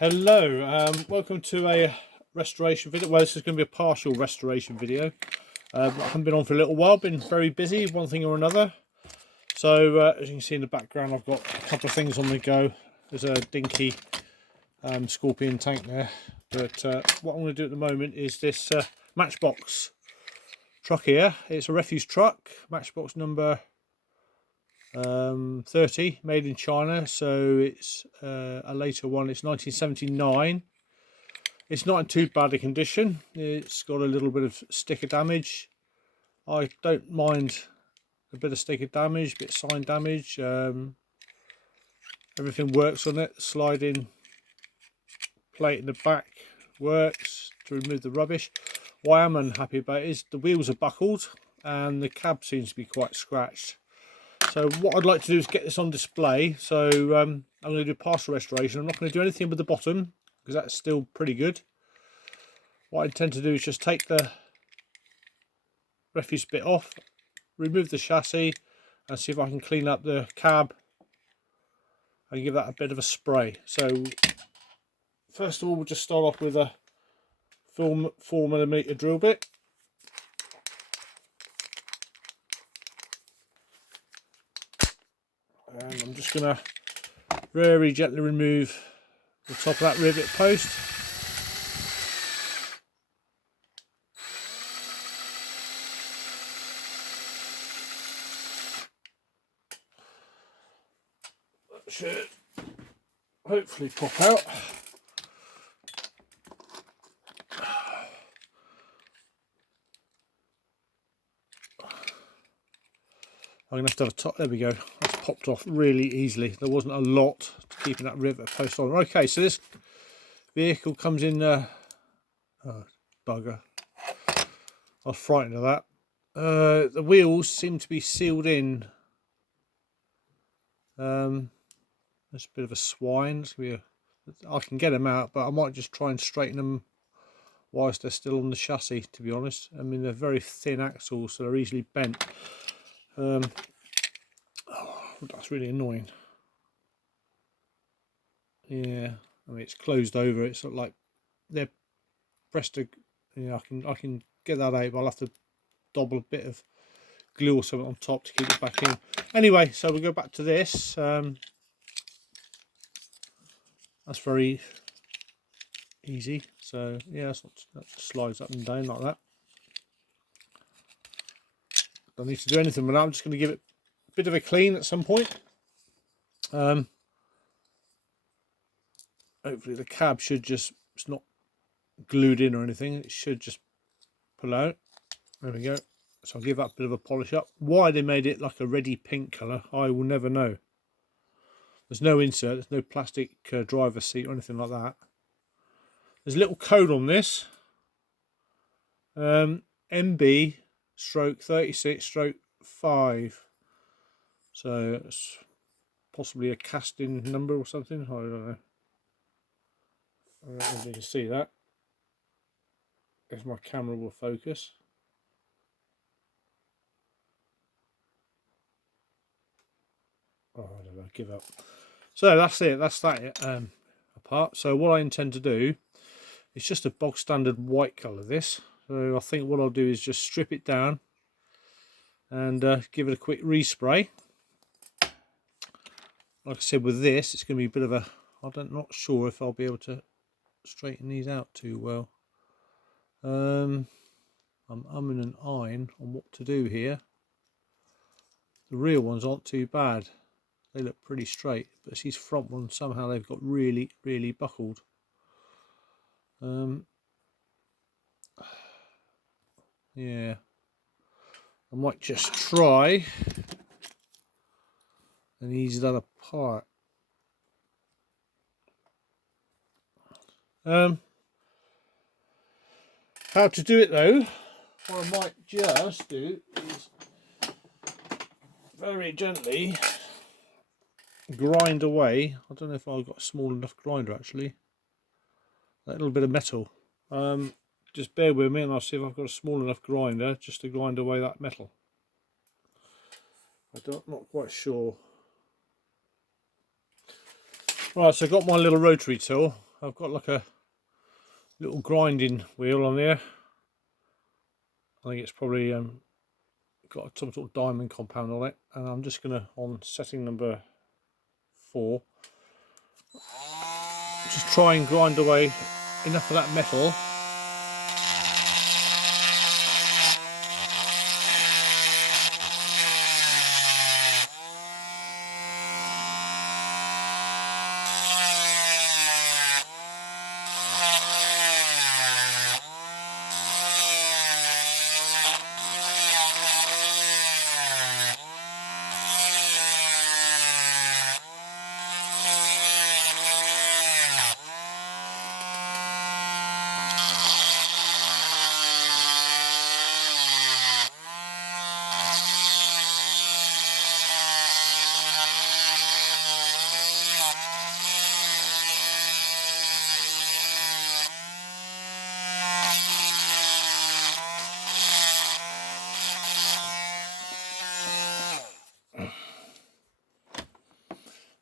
Hello, welcome to a restoration video. Well, this is going to be a partial restoration video. I haven't been on for a little while, been very busy, one thing or another. So as you can see in the background, I've got a couple of things on the go. There's a dinky Scorpion tank there. But what I'm going to do at the moment is this Matchbox truck here. It's a refuse truck, Matchbox number 30, made in China, so it's a later one. It's 1979. It's not in too bad a condition. It's got a little bit of sticker damage. I don't mind a bit of sticker damage, a bit of sign damage. Everything works on it. Sliding plate in the back works to remove the rubbish. What I am unhappy about is the wheels are buckled and the cab seems to be quite scratched. So what I'd like to do is get this on display. So I'm going to do partial restoration. I'm not going to do anything with the bottom because that's still pretty good. What I intend to do is just take the refuse bit off, remove the chassis, and see if I can clean up the cab and give that a bit of a spray. So first of all, we'll just start off with a 4mm drill bit. And I'm just going to very gently remove the top of that rivet post. That should hopefully pop out. I'm going to have a top. There we go. That's popped off really easily. There wasn't a lot to keeping that rivet post on. Okay, so this vehicle comes in. Oh, bugger! I was frightened of that. The wheels seem to be sealed in. There's a bit of a swine. I can get them out, but I might just try and straighten them whilst they're still on the chassis. To be honest, I mean they're very thin axles, so they're easily bent. Oh, that's really annoying. Yeah, I mean it's closed over. It's not like they're pressed to. Yeah, I can get that out, but I'll have to double a bit of glue or something on top to keep it back in. Anyway, so we'll go back to this. That's very easy. So yeah, that slides up and down like that. Don't need to do anything with that. I'm just going to give it a bit of a clean at some point. Hopefully the cab should just, it's not glued in or anything, it should just pull out. There we go. So I'll give that a bit of a polish up. Why they made it like a reddy pink colour, I will never know. There's no insert, there's no plastic driver's seat or anything like that. There's a little code on this. MB/36/5. So it's possibly a casting number or something. I don't know. I don't know if you can see that. If my camera will focus. Oh, I don't know, give up. So that's it, that's that apart. So what I intend to do, it's just a bog standard white colour this. So I think what I'll do is just strip it down and give it a quick respray. Like I said, with this, it's going to be a bit of a, I'm not sure if I'll be able to straighten these out too well. I'm umming and ahhing on what to do here. The rear ones aren't too bad. They look pretty straight, but these front ones, somehow they've got really, really buckled. Yeah, I might just try and ease that apart. How to do it though, what I might just do is very gently grind away. I don't know if I've got a small enough grinder actually. That little bit of metal. Just bear with me and I'll see if I've got a small enough grinder just to grind away that metal. I'm not quite sure. Right, so I've got my little rotary tool. I've got like a little grinding wheel on there. I think it's probably got some sort of diamond compound on it, and I'm just going to, on setting number 4, just try and grind away enough of that metal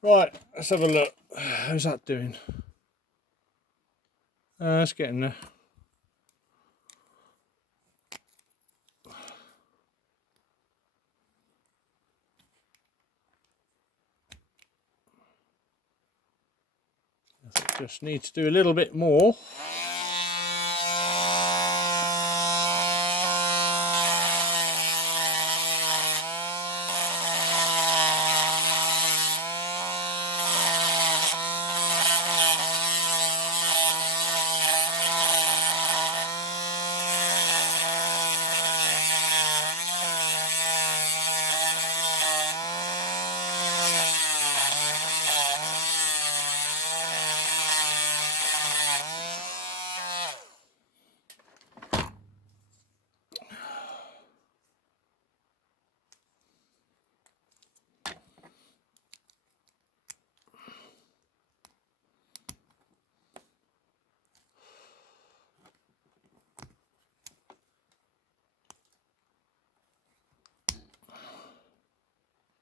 Right, let's have a look. How's that doing? It's getting there. Just need to do a little bit more.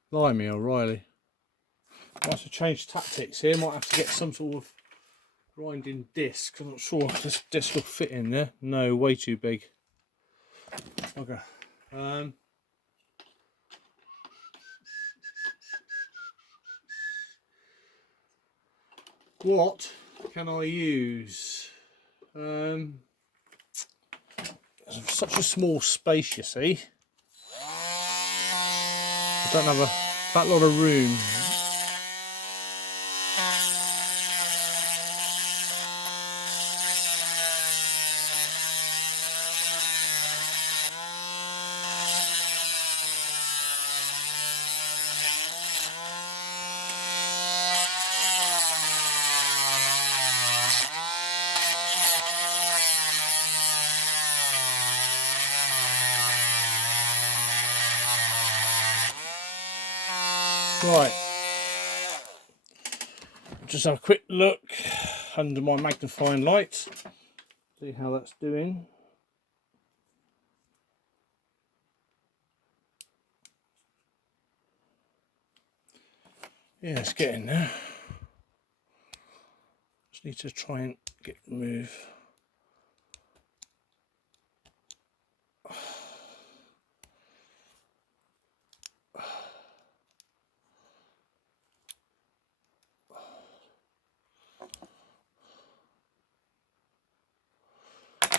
Blimey, O'Reilly. Might have to change tactics here. Might have to get some sort of grinding disc. I'm not sure if this disc will fit in there. No, way too big. Okay. What can I use? Such a small space, you see. I don't have that lot of room. Right, just have a quick look under my magnifying light, see how that's doing. Yeah, it's getting there. Just need to try and get the move.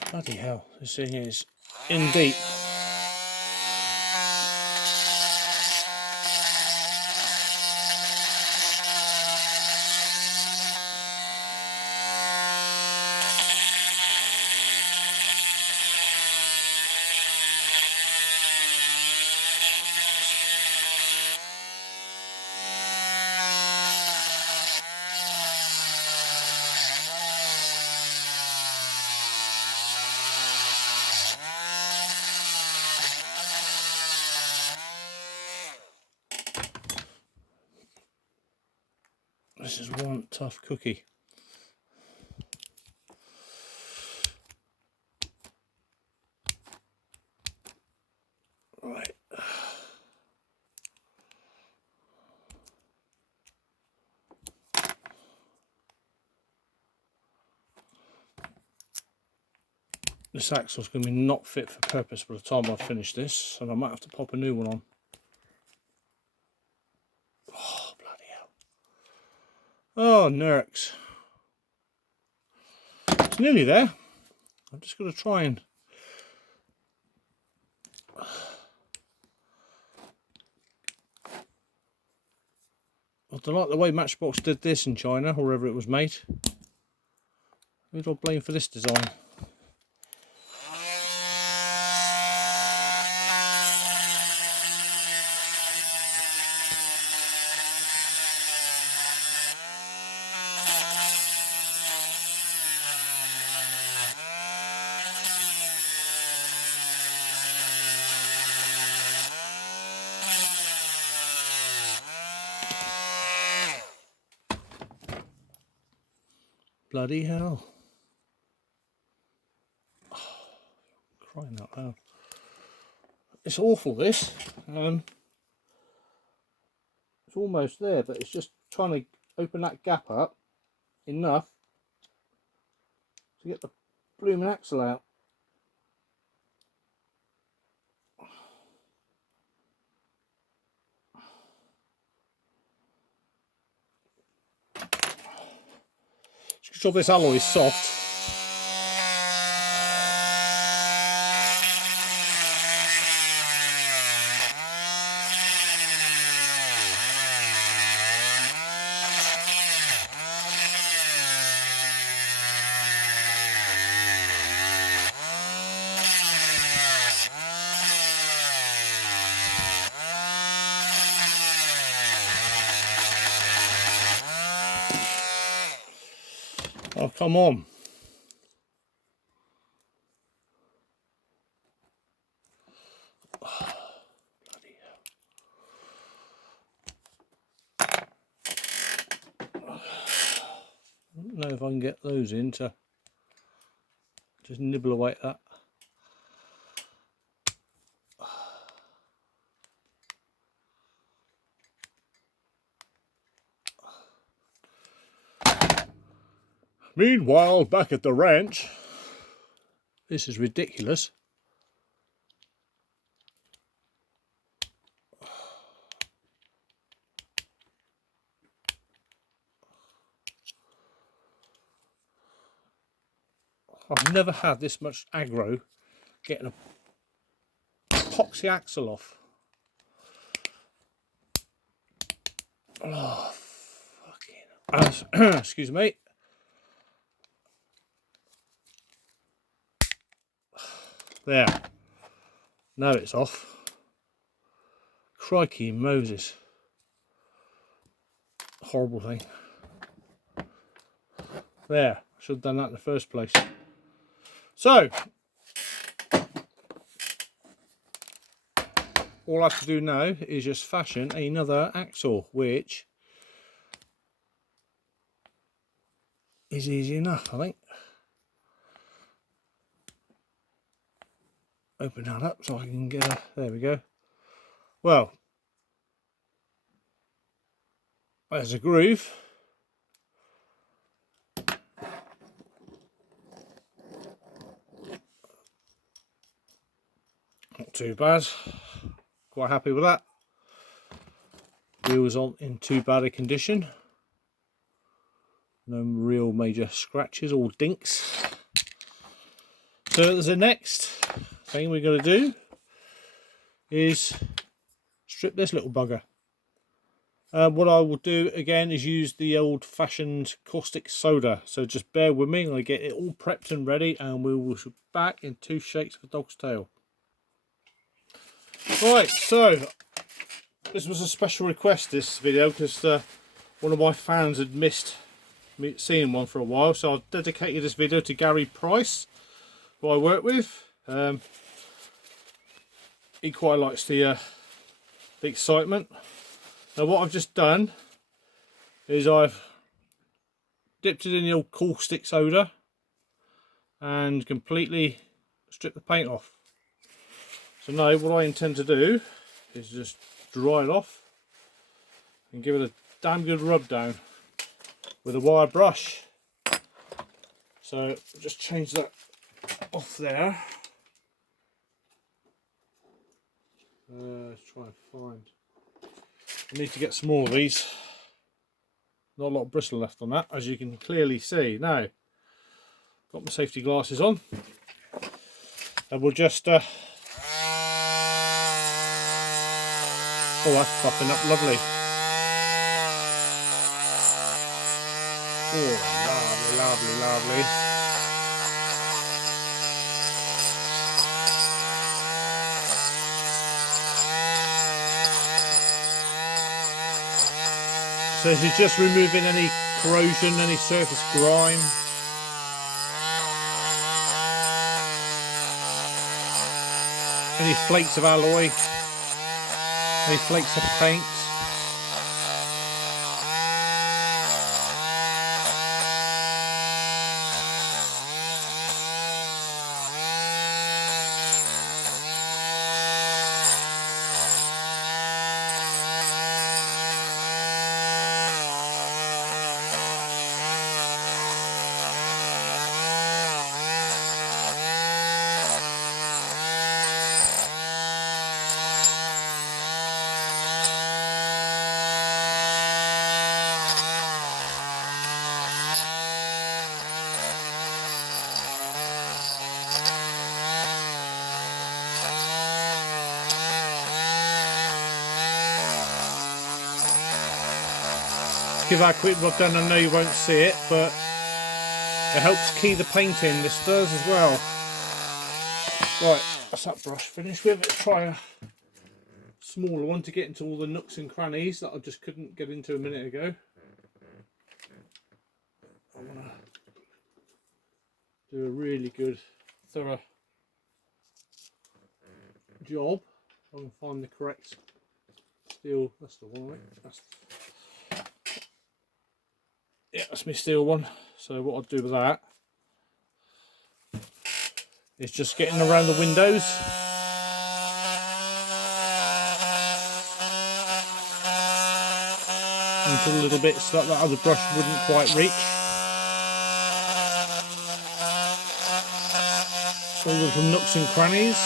Bloody hell, this thing is in deep. This is one tough cookie. Right. this axle's going to be not fit for purpose by the time I finish this, and I might have to pop a new one on. Oh, bloody hell. Oh, Nurks. It's nearly there. I'm just going to try and... I don't like the way Matchbox did this in China, or wherever it was made. Who do I blame for this design? Bloody hell. Oh, crying out loud. It's awful, this. It's almost there, but it's just trying to open that gap up enough to get the blooming axle out. Just sure this alloy is soft. Oh, come on. Oh, bloody hell. I don't know if I can get those in to just nibble away at that. Meanwhile, back at the ranch, this is ridiculous. I've never had this much aggro getting a epoxy axle off. Oh, fucking... excuse me. There. Now it's off. Crikey Moses. Horrible thing. There. I should have done that in the first place. So, all I have to do now is just fashion another axle, which is easy enough, I think. Open that up so I can get a... There we go. Well, there's a groove. Not too bad. Quite happy with that. Wheels aren't in too bad a condition. No real major scratches or dinks. So the next thing we're going to do is strip this little bugger. What I will do again is use the old-fashioned caustic soda. So just bear with me. I get it all prepped and ready, and we will be back in 2 shakes of a dog's tail. Right, so this was a special request, this video, because one of my fans had missed me seeing one for a while, so I've dedicated this video to Gary Price, who I work with. He quite likes the excitement. Now what I've just done is I've dipped it in the old caustic soda and completely stripped the paint off. So now what I intend to do is just dry it off and give it a damn good rub down with a wire brush. So just change that off there. Let's try and find. I need to get some more of these. Not a lot of bristle left on that, as you can clearly see. Now, got my safety glasses on, and we'll just. Oh, that's popping up lovely. Oh, lovely, lovely, lovely. So this is just removing any corrosion, any surface grime. Any flakes of alloy, any flakes of paint. Give that a quick rub down. I know you won't see it, but it helps key the paint in. This does as well. Right, that's that brush finished with. Let's try a smaller one to get into all the nooks and crannies that I just couldn't get into a minute ago. I want to do a really good, thorough job. I can find the correct steel. That's the one, right? Yeah, that's my steel one. So what I'll do with that is just getting around the windows. Into the little bits that that other brush wouldn't quite reach. All the little nooks and crannies.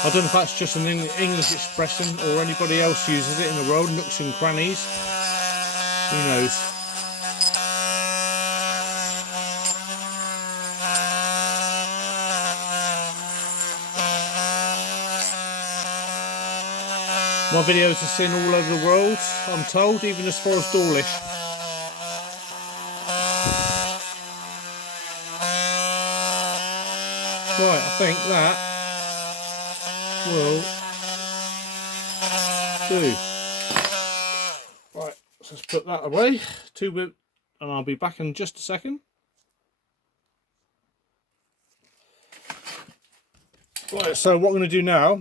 I don't know if that's just an English expression or anybody else uses it in the world, nooks and crannies. Who knows? My videos are seen all over the world, I'm told, even as far as Dawlish. Right, I think that will do. Right, so let's put that away. And I'll be back in just a second. Right, so what I'm going to do now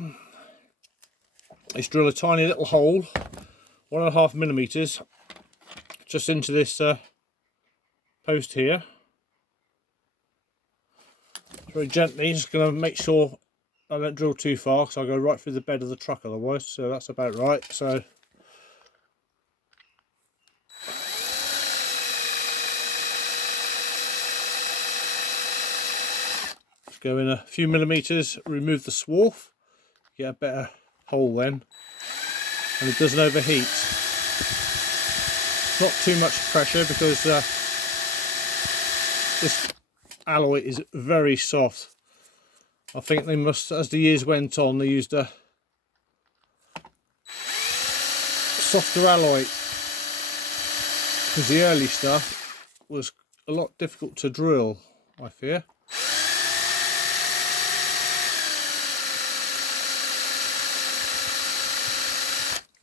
is drill a tiny little hole, 1.5 millimeters, just into this post here. Very gently, just going to make sure I don't drill too far because I'll go right through the bed of the truck otherwise, so that's about right. So go in a few millimeters, remove the swarf, get a better hole then, and it doesn't overheat. Not too much pressure because this alloy is very soft. I think they must, as the years went on, they used a softer alloy because the early stuff was a lot difficult to drill, I fear.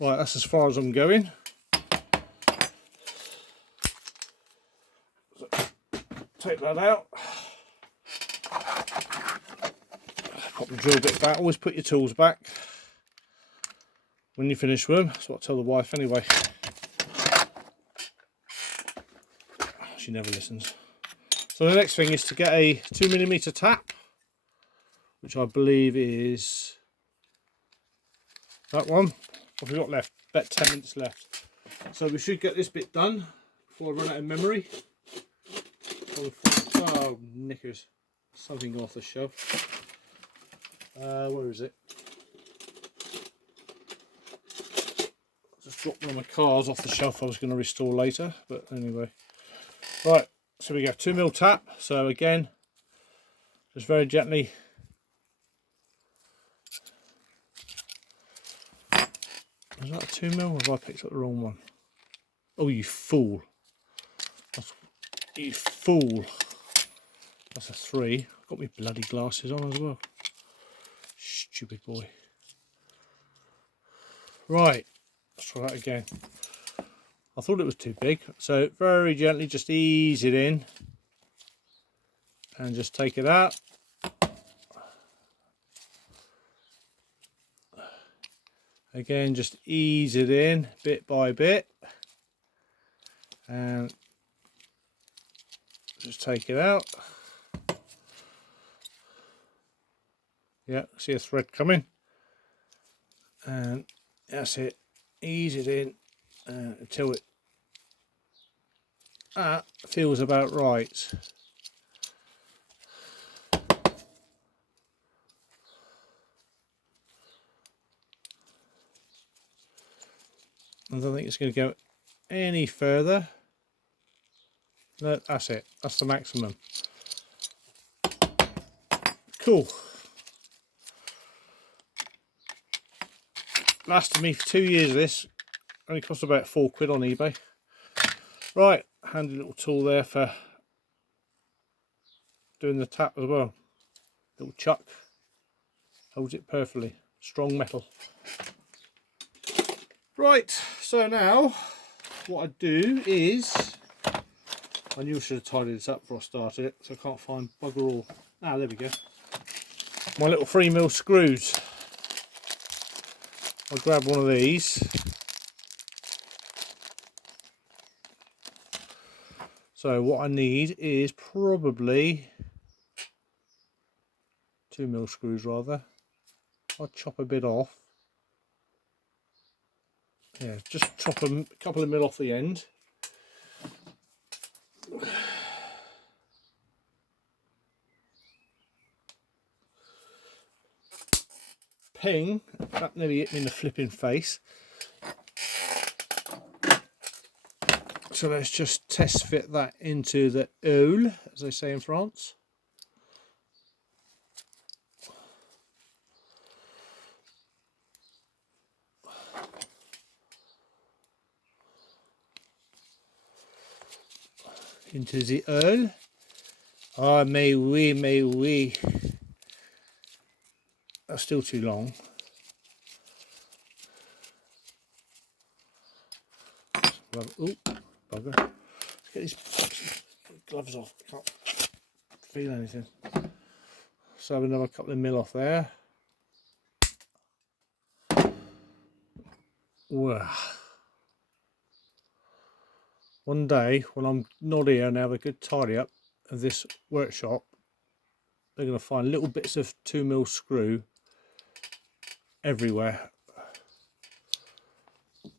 Right, that's as far as I'm going. So, take that out. Pop the drill bit back. Always put your tools back when you finish with them. That's what I tell the wife anyway. She never listens. So the next thing is to get a 2mm tap, which I believe is that one, What have we got left? About 10 minutes left. So we should get this bit done before I run out of memory. Oh, knickers. Something off the shelf. Where is it? Just dropped one of my cars off the shelf I was going to restore later, but anyway. Right, so we go 2mm tap. So again, just very gently. Is that a 2mm or have I picked up the wrong one? Oh, you fool. You fool. That's a 3. I've got my bloody glasses on as well. Stupid boy. Right, let's try that again. I thought it was too big, so very gently just ease it in and just take it out. Again, just ease it in bit by bit and just take it out. Yeah, see a thread coming, and that's it. Ease it in until it feels about right. I don't think it's going to go any further. No, that's it. That's the maximum. Cool. Lasted me for 2 years of this. Only cost about £4 on eBay. Right, handy little tool there for doing the tap as well. Little chuck. Holds it perfectly. Strong metal. Right, so now what I do is, I knew I should have tidied this up before I started it, so I can't find bugger all. Ah, there we go. My little 3mm screws. I'll grab one of these. So what I need is probably 2mm screws rather. I'll chop a bit off. Yeah, just chop a couple of mil off the end. Ping, that nearly hit me in the flipping face. So let's just test fit that into the hole, as they say in France. Into the hole. Ah, mais oui, mais oui. That's still too long. Oh, bugger. Let's get these gloves off. Can't feel anything. So have another couple of mil off there. Wow. One day when I'm not here and have a good tidy up of this workshop, they're going to find little bits of 2mm screw everywhere.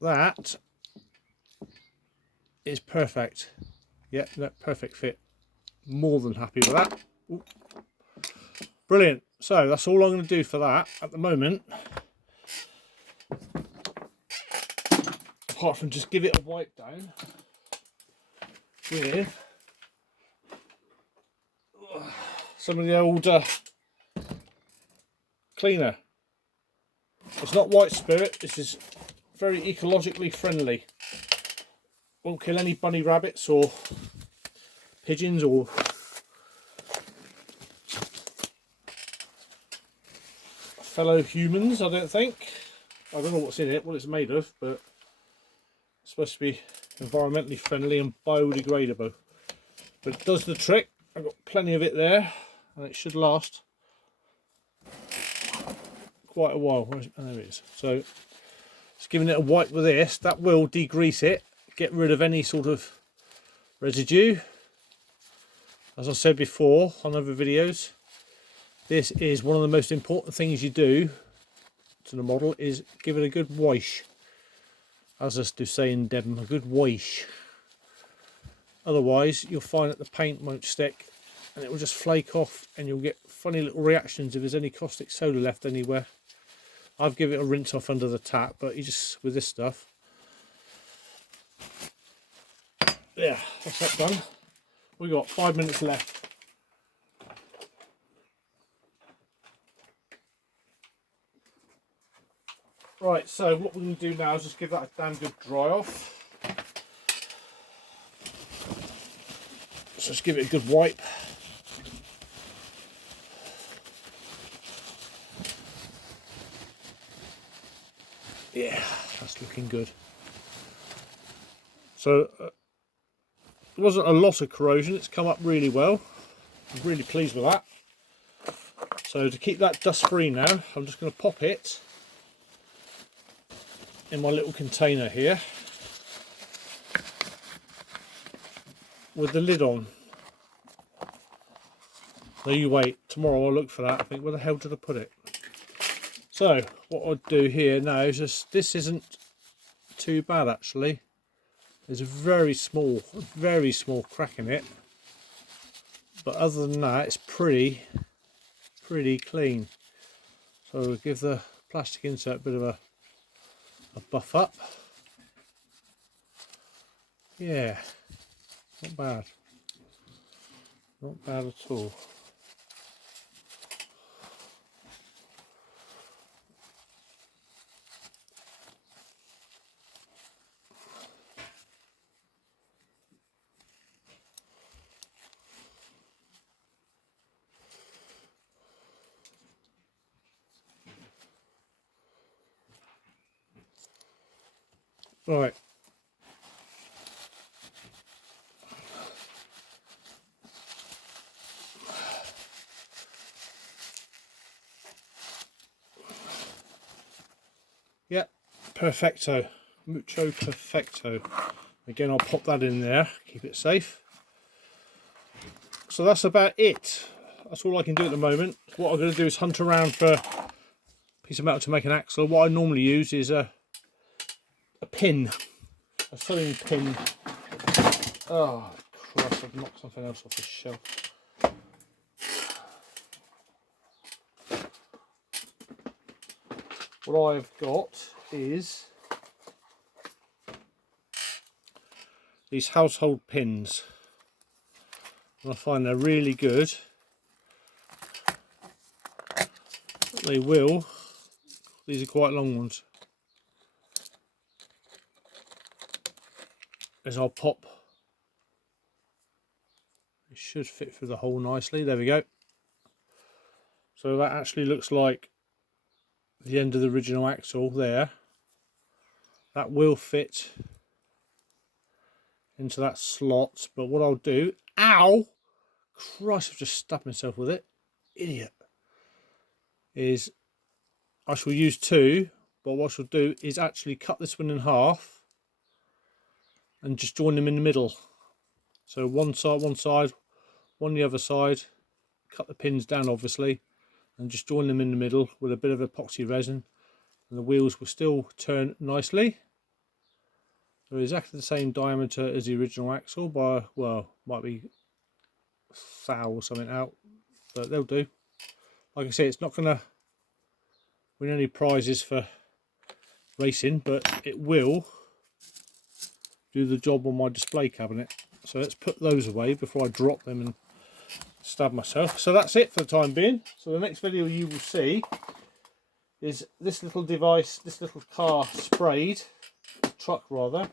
That is perfect. Yeah, that perfect fit. More than happy with that. Ooh. Brilliant. So that's all I'm going to do for that at the moment. Apart from just give it a wipe down with some of the old cleaner. It's not white spirit. This is very ecologically friendly. Won't kill any bunny rabbits or pigeons or fellow humans, I don't think. I don't know what's in it, what it's made of, but it's supposed to be environmentally friendly and biodegradable. But it does the trick. I've got plenty of it there and it should last quite a while. Oh, there it is. So just giving it a wipe with this, that will degrease it, get rid of any sort of residue. As I said before on other videos, this is one of the most important things you do to the model, is give it a good wash. as us do say in Devon, a good wash. Otherwise you'll find that the paint won't stick and it will just flake off, and you'll get funny little reactions if there's any caustic soda left anywhere. I've given it a rinse off under the tap, but you just, with this stuff, yeah, that's that done. We've got 5 minutes left. Right, so what we're going to do now is just give that a damn good dry off. So just give it a good wipe. Yeah, that's looking good. So there wasn't a lot of corrosion, it's come up really well. I'm really pleased with that. So to keep that dust free now, I'm just going to pop it in my little container here with the lid on. There you wait, tomorrow I'll look for that. I think, where the hell did I put it? So what I'll do here now is just, this isn't too bad actually. There's a very small crack in it, but other than that it's pretty clean. So we'll give the plastic insert a bit of a buff up. Yeah, not bad, not bad at all. Right, yeah, perfecto, mucho perfecto. Again, I'll pop that in there, keep it safe. So that's about it. That's all I can do at the moment. What I'm going to do is hunt around for a piece of metal to make an axle. What I normally use is a pin, a sewing pin. Oh Christ, I've knocked something else off the shelf. What I've got is these household pins, and I find they're really good. They will, these are quite long ones. As I'll pop, it should fit through the hole nicely. There we go. So that actually looks like the end of the original axle there. That will fit into that slot, but what I'll do, ow, Christ, I've just stabbed myself with it, idiot, is I shall use two, but what I shall do is actually cut this one in half and just join them in the middle. So one side, one the other side, cut the pins down obviously, and just join them in the middle with a bit of epoxy resin, and the wheels will still turn nicely. They're exactly the same diameter as the original axle by, well, might be a thou or something out, but they'll do. Like I say, it's not going to win any prizes for racing, but it will do the job on my display cabinet. So let's put those away before I drop them and stab myself. So that's it for the time being. So the next video you will see is this little device, this little car sprayed, truck rather,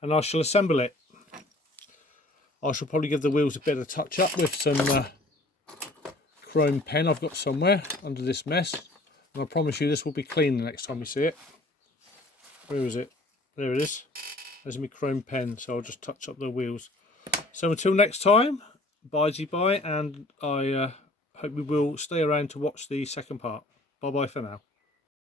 and I shall assemble it. I shall probably give the wheels a bit of touch up with some chrome pen I've got somewhere under this mess, and I promise you this will be clean the next time you see it. Where is it? There it is. There's my chrome pen, so I'll just touch up the wheels. So until next time, bye, and I hope you will stay around to watch the second part. Bye bye for now.